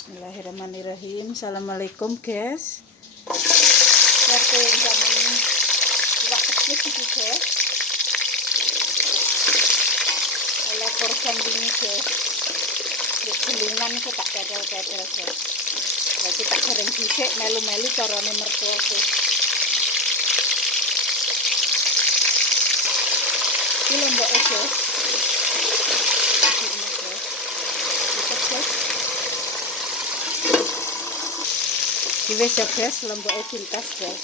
Bismillahirrahmanirrahim. Assalamualaikum guys. Waktu zaman iwak kecil gitu guys. Oleh korban ini guys. Di gelungan itu tak pedal-pedal guys. Lagi tak goreng dhisik melu-melu carane mertua guys. Ini lombok guys. Ini wis guys, lomboke pintas guys.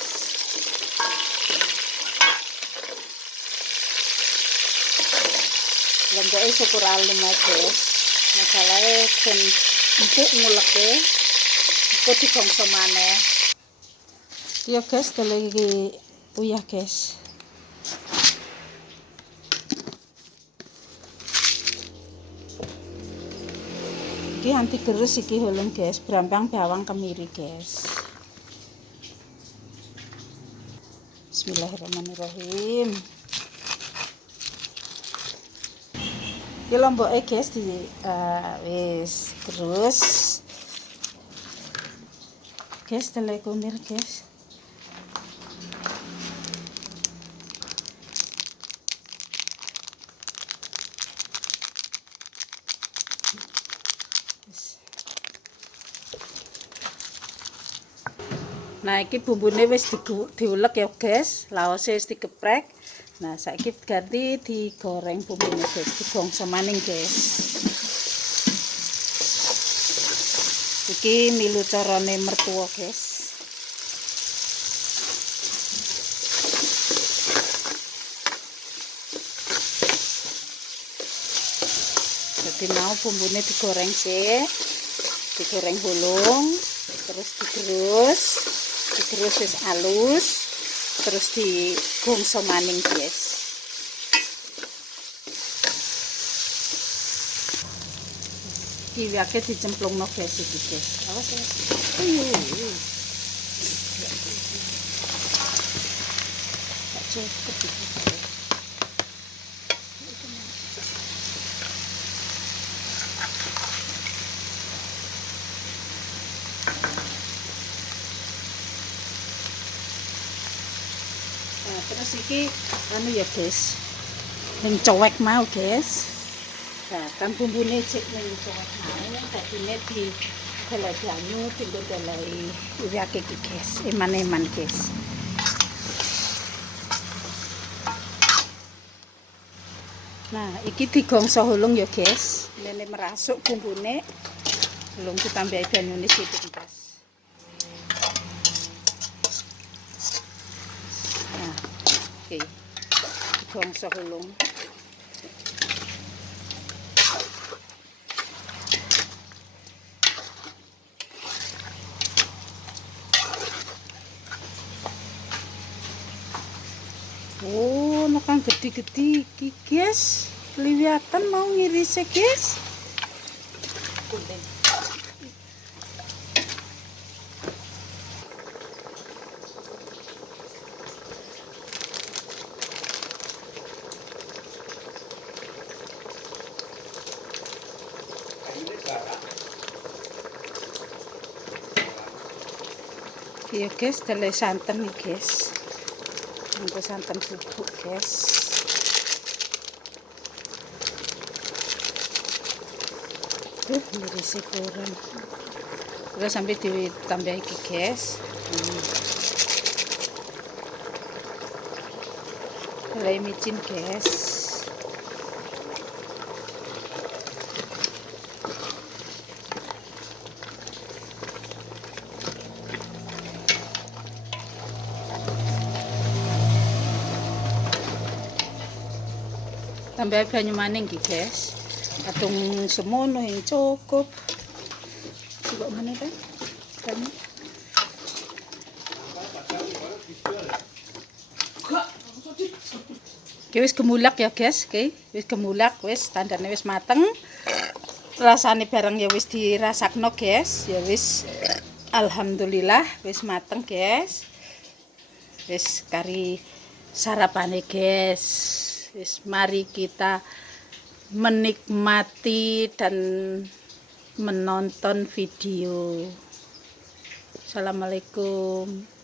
Lomboke syukur alim guys. Masalahe ben empuk nguleke. Engko digongso maneh. Iya guys, tele iki uyah guys. Iki anti gerus iki holong guys, brambang bawang kemiri guys. Bismillahirrahmanirrahim. Iki lomboke guys di wis terus. Guys tele kunir guys. Nah, iki bumbune wis diulek ya, guys. Laose wis digeprek. Nah, saiki ganti digoreng bumbune, guys. Digongso maning, guys. Iki milu carane mertua, guys. Jadi mau bumbune digoreng sih. Digoreng hulung, terus digerus wis alus, terus digongso maning guys. Iwake dicemplungno guys iki guys. Awas ya. Nah, terus iki anu ya guys, ning cowek mau guys. Nah, kan bumbune cek ning cowek mau, dadine di golek banyu tinggal dalai iwake iki guys, eman-eman guys. Nah, iki digongso hulung ya guys. Lene merasuk bumbune. Hulung ditambahi banyune sithik guys. Oke, digongso hulung. Oh, kan gede-gede iki, guys. Kelihatan mau ngirise, guys. Kuning. Iya guys, tele santan nih guys. Untuk santan bubuk guys. Ngiris kurang. Terus sampai ditambah iki guys. Mulai micin guys. Tambah banyu maning iki guys. Atung semono yang cukup. Coba mana kan? Banyu. Oke, wis gemulak ya guys. Oke, wis gemulak, wis tandane wis mateng. Rasane barang ya wis dirasakno guys. Ya wis alhamdulillah wis mateng guys. Wis kari sarapane guys. Wis mari kita menikmati dan menonton video. Assalamualaikum.